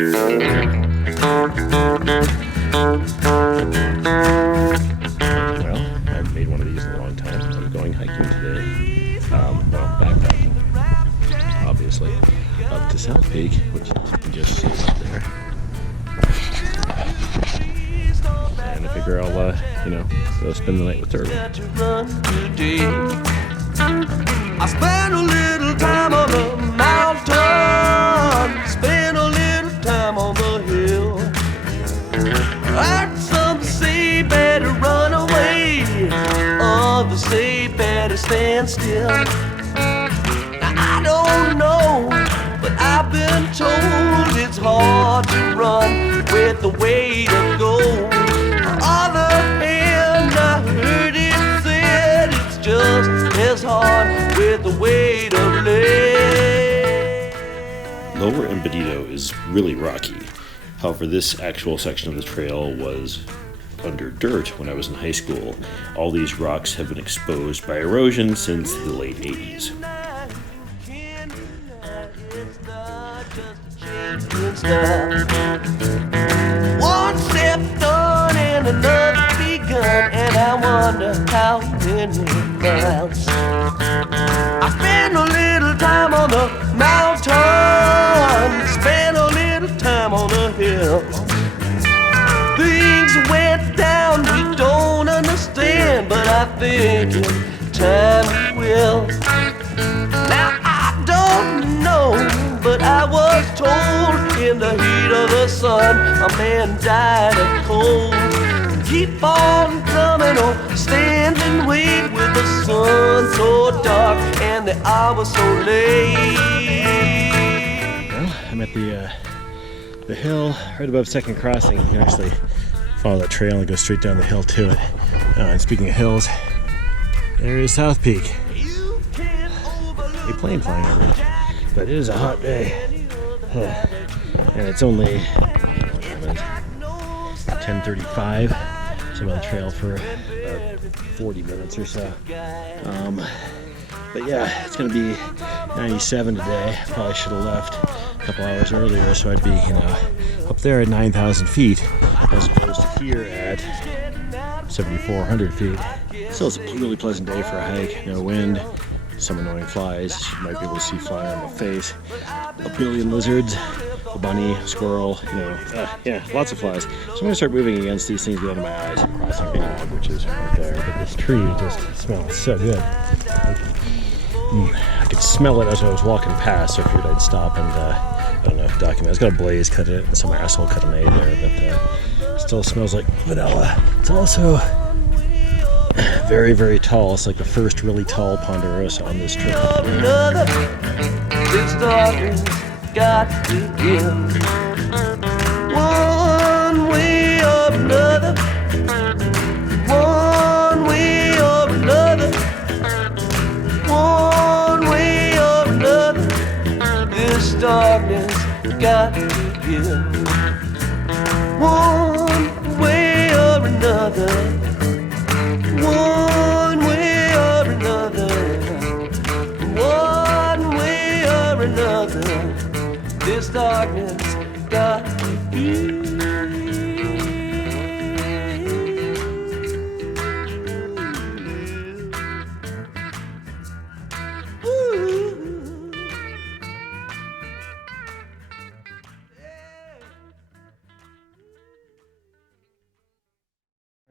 Well, I haven't made one of these in a long time. I'm going hiking today. Well, backpacking, obviously, up to South Peak, which you can just see up there. And I figure I'll, go spend the night with Turtle. I spent a little time on the mountain, spent a little time on the hill. Heard some say better run away, others say better stand still. Now I don't know, but I've been told it's hard to run with the weight of gold. On the other hand, I heard it said it's just as hard with the weight of lead. Lower Embudito is really rocky. However, this actual section of the trail was under dirt when I was in high school. All these rocks have been exposed by erosion since the late 80s. One step done and another begun, and I wonder how many miles. I spent a little time on the mountain, spent a little time on the hill. Things went down we don't understand, but I think in time we will. Now I don't know, but I was told in the heat of the sun a man died of cold. Keep on coming on, stand and wait with the sun so dark and the hour so late. Well, I'm at the hill right above Second Crossing. You can actually follow that trail and go straight down the hill to it. And speaking of hills, there is South Peak. A plane flying over it. But it is a hot day. And it's only 10:35. So I'm on the trail for about 40 minutes or so. But yeah, it's gonna be 97 today. Probably should have left a couple hours earlier, so I'd be, up there at 9,000 feet as opposed to here at 7,400 feet. Still, it's a really pleasant day for a hike. No wind, some annoying flies. You might be able to see fly on my face. A billion lizards, a bunny, a squirrel, lots of flies. So I'm gonna start moving against these things behind my eyes and crossing the dog, which is right there. But this tree just smells so good. I could smell it as I was walking past, so I figured I'd stop and, document. It's got a blaze cut in it and some asshole cut an A there, but still smells like vanilla. It's also very, very tall. It's like the first really tall ponderosa on this trip. This darkness got to give. One way or another, one way or another, one way or another. This darkness got to give. One way or another, one way or another, one way or another. This darkness got to give.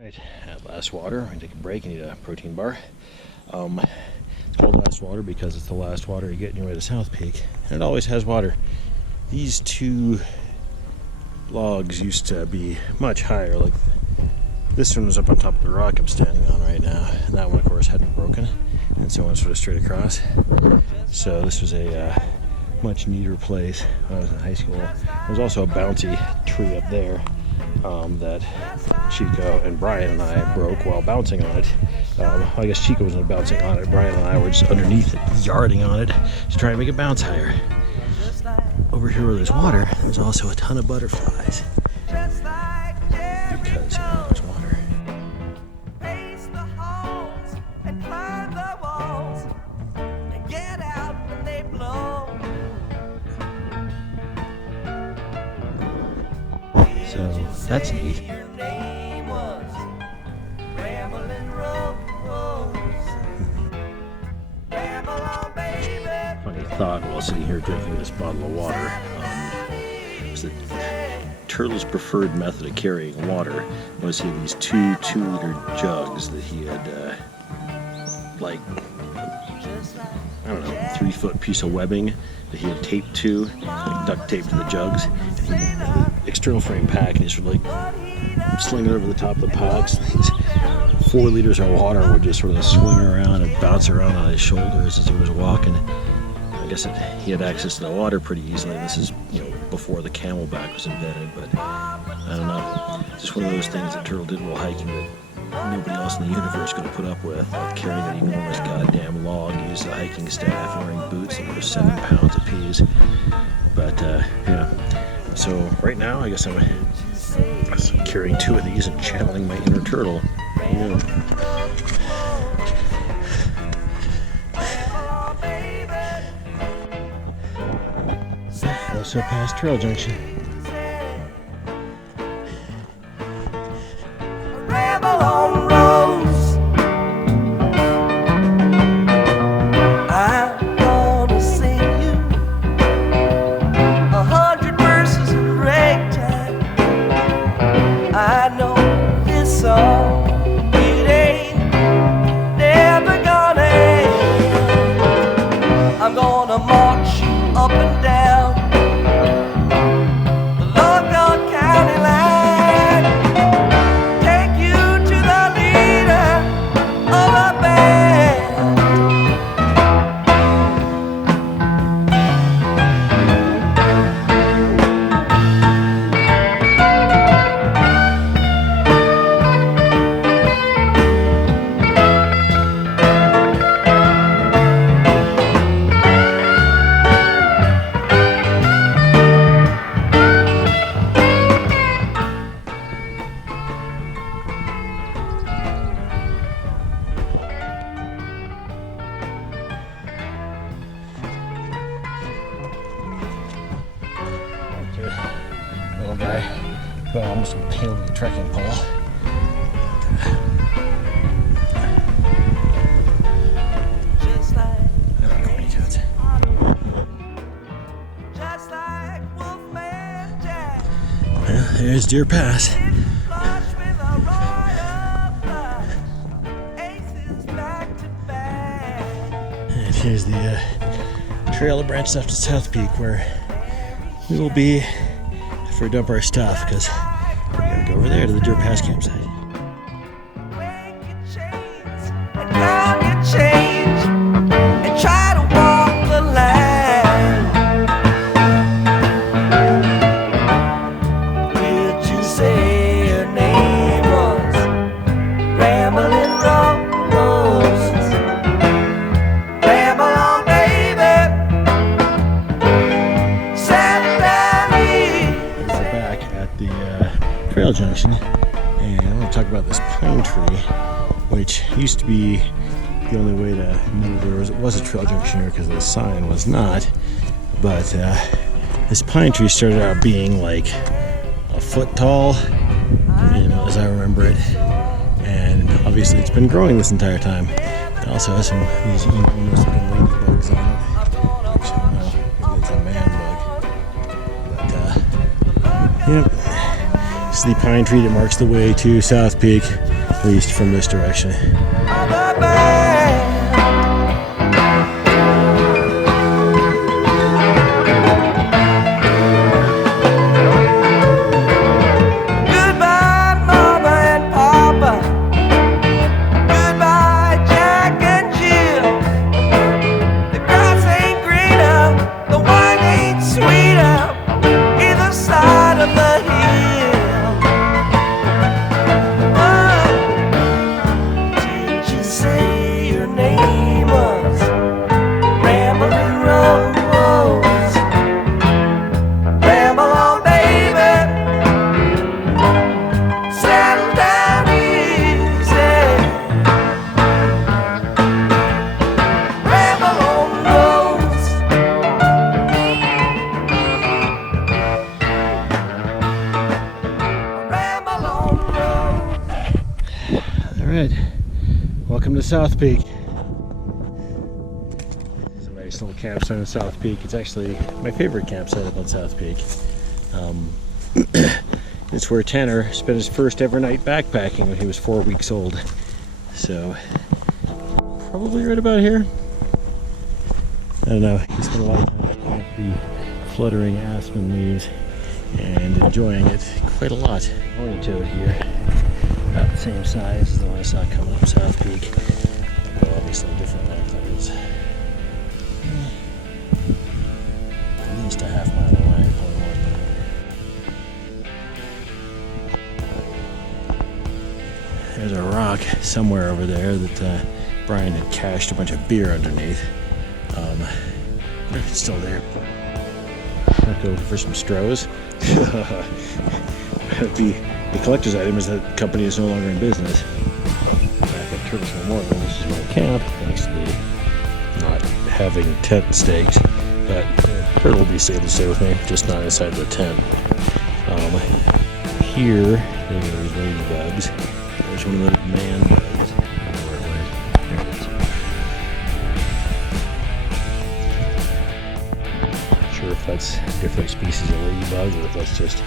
Right, at last water. I'm gonna take a break. I need a protein bar. It's called last water because it's the last water you get on your way to South Peak, and it always has water. These two logs used to be much higher. Like this one was up on top of the rock I'm standing on right now, and that one, of course, hadn't broken, and so it went sort of straight across. So this was a much neater place when I was in high school. There was also a bouncy tree up there that Chico and Brian and I broke while bouncing on it. I guess Chico wasn't bouncing on it. Brian and I were just underneath it, yarding on it to try and make it bounce higher. Over here where there's water, there's also a ton of butterflies. Because, there's water. So that's neat. Funny thought while sitting here drinking this bottle of water is that Turtle's preferred method of carrying water was he had these 2-liter jugs that he had like, I don't know, 3-foot piece of webbing that he had taped to, like duct taped to the jugs. And the external frame pack, and he sort of like sling it over the top of the packs. These 4 liters of water would just sort of swing around and bounce around on his shoulders as he was walking. I guess he had access to the water pretty easily. This is, before the camelback was invented, but I don't know. Just one of those things that Turtle did while hiking that nobody else in the universe could have put up with, like carrying an enormous goddamn log, use a hiking staff, and wearing boots that were 7 pounds apiece. But yeah, so right now I guess I'm carrying 2 of these and channeling my inner turtle. Yeah. Also past Trail Junction. Little guy who almost impaled the trekking pole. Well, there's Deer Pass. And here's the trail that branches off to South Peak, where we will be after we dump our stuff, because we're going to go over there to the Deer Pass campsite. Trail Junction, and I want to talk about this pine tree, which used to be the only way to know there was a trail junction here because the sign was not. But this pine tree started out being like a foot tall, as I remember it, and obviously it's been growing this entire time. It also has some of these enormous looking ladybugs on it, which I don't know if it's a man bug, but yep. This is the pine tree that marks the way to South Peak, at least from this direction. Alright, welcome to South Peak. It's a nice little campsite in South Peak. It's actually my favorite campsite up on South Peak. It's where Tanner spent his first ever night backpacking when he was 4 weeks old. So, probably right about here. I don't know, he spent a lot of time looking at the fluttering aspen leaves and enjoying it quite a lot. Horny toad here, about the same size as the one I saw coming up South Peak, but obviously different length. That is at least a half mile away, probably more than that. There's a rock somewhere over there that Brian had cached a bunch of beer underneath. I wonder if it's still there. I'll go for some straws. The collector's item is that company is no longer in business. Back at Turtles Memorial, this is my camp, thanks to not having tent stakes. But Turtle will be able to stay with me, just not inside the tent. Here, there's ladybugs. There's one of those man bugs. I don't know where it went. There it is. Not sure if that's different species of ladybug or if that's just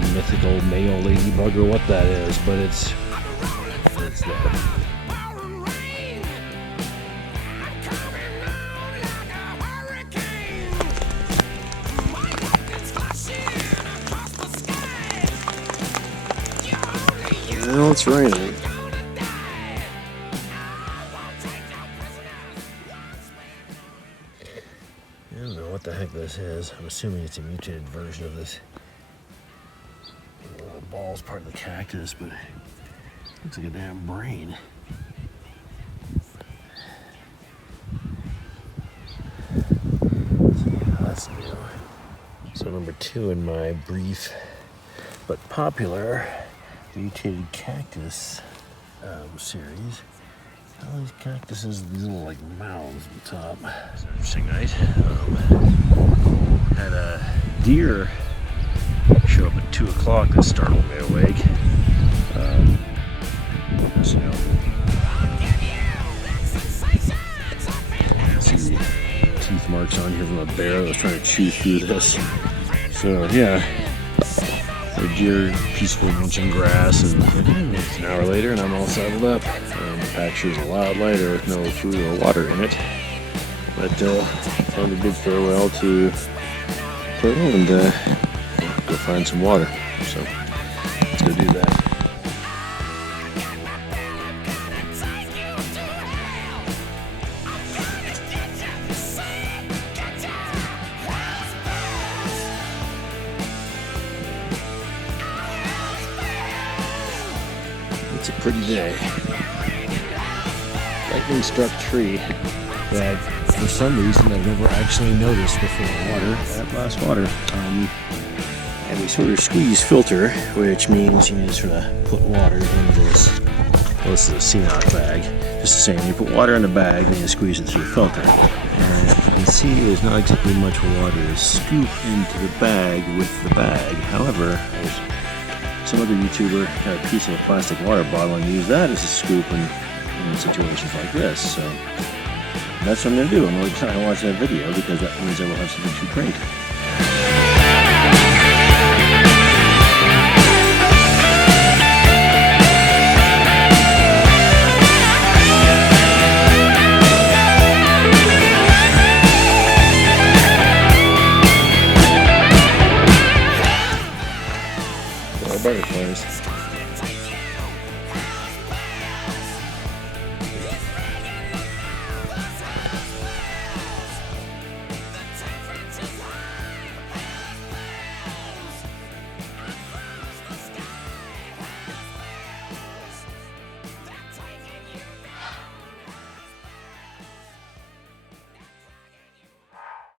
the mythical male ladybug or what that is, but it's there. Well, it's raining. I don't know what the heck this is. I'm assuming it's a mutated version of this. The ball's part of the cactus, but it looks like a damn brain. That's new. So number 2 in my brief but popular mutated cactus series. All these cactuses, these little like mouths on top. It's an interesting night. Had a deer show up at 2 o'clock that startled me awake. So, see the teeth marks on here from a bear that was trying to chew through this. So yeah, the deer peacefully munching grass, and it's an hour later and I'm all saddled up. The pack shoe's a lot lighter with no food or water in it. But time to bid farewell to Turtle and go find some water. So let's go do that. It's a pretty day. Lightning struck tree that for some reason I've never actually noticed before. That last water. And we sort of squeeze filter, which means you need to sort of put water into this. Well, this is a CNOT bag. Just the same. You put water in a bag and you squeeze it through the filter. And as you can see, there's not exactly much water to scoop into the bag with the bag. However, some other YouTuber had a piece of a plastic water bottle and used that as a scoop in situations like this. So that's what I'm going to do. I'm really excited to watch that video because that means I will have something to drink.